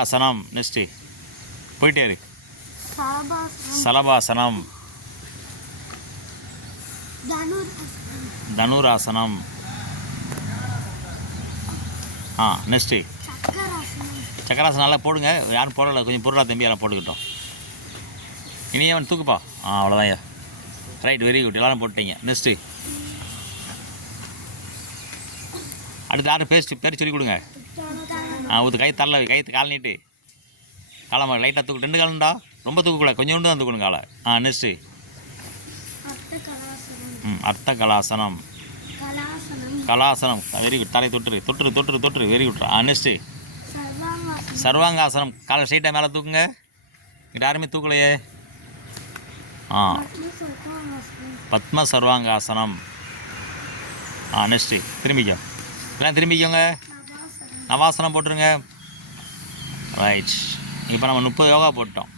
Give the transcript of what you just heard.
ஆசனம். நெக்ஸ்ட்டு போயிட்டே இரு. சலபாசனம். தனுராசனம். நெக்ஸ்ட்டு சக்கராசனம். நல்லா போடுங்க. யாரும் போடலை, கொஞ்சம் பொருளாக தம்பி எல்லாம் போட்டுக்கிட்டோம். இனி அவன் தூக்குப்பா. அவ்வளோதான் ஐயா. Right, very good. எல்லாரும் போட்டீங்க. நெக்ஸ்ட்டு அடுத்து யாரும் பேர் சொல்லி கொடுங்க. ஊற்று. கை தள்ள, கை கால் நீட்டு. காலமாக லைட்டாக தூக்கு. 2 காலம்டா, ரொம்ப தூக்கக்கூடாது, கொஞ்சோண்டு தான் தூக்கணும் காலை. நெக்ஸ்ட்டு அர்த்த கலாசனம். கலாசனம். Very good. தலை தொட்டுரு தொட்டுரு தொட்டுரு தொட்டுரு. Very good. நெக்ஸ்ட்டு சர்வாங்காசனம். காலை ஸ்ட்ரைட்டாக மேலே தூக்குங்க. இங்கிட்ட யாருமே தூக்கலையே. பத்ம சர்வாங்காசனம். நெக்ஸ்ட்டு திரும்பிக்கோ. எல்லாம் திரும்பிக்கோங்க. நவாசனம் போட்டுருங்க. ரைட். இப்போ நம்ம 30 யோகா போட்டோம்.